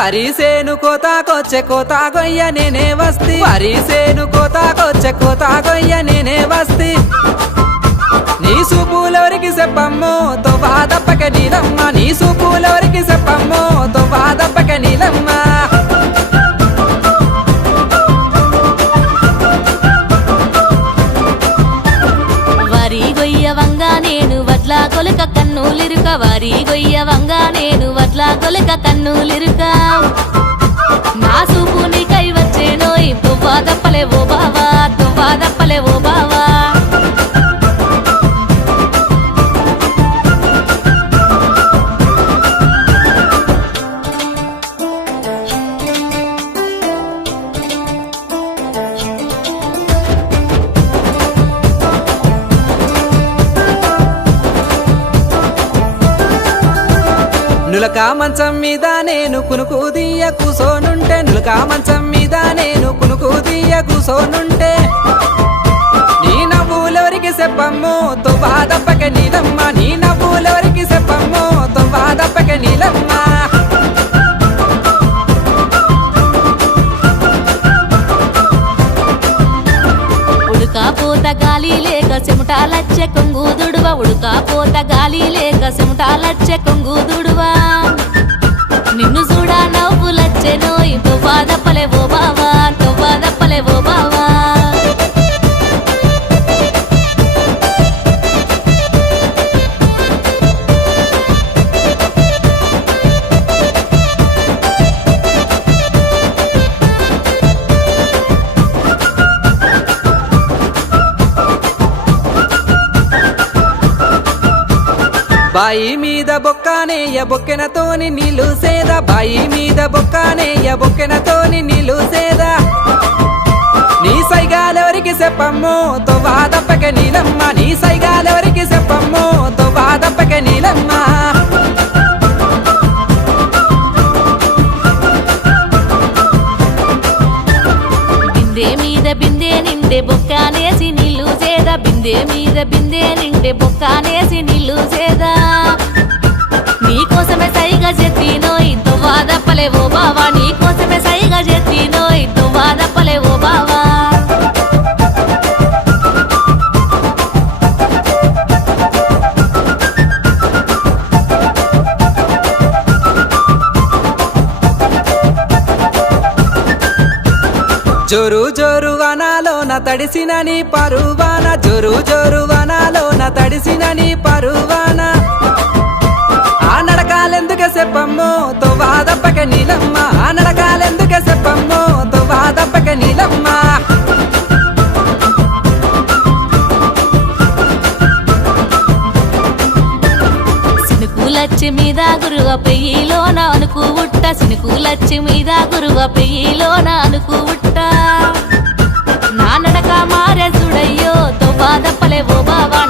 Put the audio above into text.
వరిసేను కోతాకొచ్చే కోతా గొయ్య నేనే వస్తి వరిసేను కోతాకొచ్చే కోతా గొయ్య నేనే వస్తి నీ సూపులెవరికి చెప్పమ్మో తోవా దప్పక నీలమ్మ నీ సూపులెవరికి చెప్పమ్మో తోవా దప్పక నీలమ్మ వరి గొయ్యవంగా నేను వడ్ల కొలక కన్నులిరుక వరి గొయ్యవంగా నేను వడ్ల కొలక కన్నులిరుక నా సూపు నీకై వచ్చేనోయ్ తోవా దప్పలే ఓ బావా తోవా దప్పలే ఓ బావా నులక మంచం మీద నేను కునుకు దియ్య కూసోనుంటే నులక మంచం మీద నేను కునుకు దియ్య కూసోనుంటే నీ నవ్వులెవరికి చెప్పమ్మో తోవా దప్పక నీలమ్మ నీ నవ్వులెవరికి చెప్పమ్మో తోవా దప్పక నీలమ్మ ఉడకపోత గాలి లేక చెమటాలచ్చే కొంగు దుడువ ఉడకపోత గాలి లేక చెమటాలచ్చే కొంగు దుడువ నిన్ను చూడా నవ్వులచ్చెనోయ్ తోవా దప్పలే ఓ బావా తోవా దప్పలే ఓ బావా బాయి మీద బొక్కానేయ బొక్కెనతోని నీళ్ళు సేద బాయి మీద బొక్కానేయ బొక్కెనతోని నీళ్ళు సేద నీ సైగాలెవరికి చెప్పమ్మో తోవా దప్పక నీలమ్మ నీ సైగాలెవరికి చెప్పమ్మో తోవా దప్పక నీలమ్మ బిందె మీద బిందె నిండే బొక్కానేసి నీళ్ళు సేద బిందె మీద బిందె నిండే బొక్కానేసి నీళ్ళు సేద నీకోసమే సైగా చెత్తినోయ్ తోవా దప్పలే ఓ బావా నీకోసమే సైగా చెత్తినోయ్ తోవా దప్పలే ఓ బావా జోరు జోరు వనాలోన తడిసిన నీ పరువాన జోరు జోరు వనాలోన తడిసిన నీ పరువాన ఆ నడకాలెందుకే చెప్పమ్మో తోవా దప్పక నీలమ్మ ఆ నడకాలెందుకే చెప్పమ్మో తోవా దప్పక నీలమ్మ సినుకులచ్చి మీద గురువ పెయ్యిలోన అనుకు ఉట్ట సినుకులచ్చి మీద గురువ పెయ్యిలోన అనుకు ఉట్ట నా నడక మారే చూడయ్యో తోవా దప్పలే ఓ బావా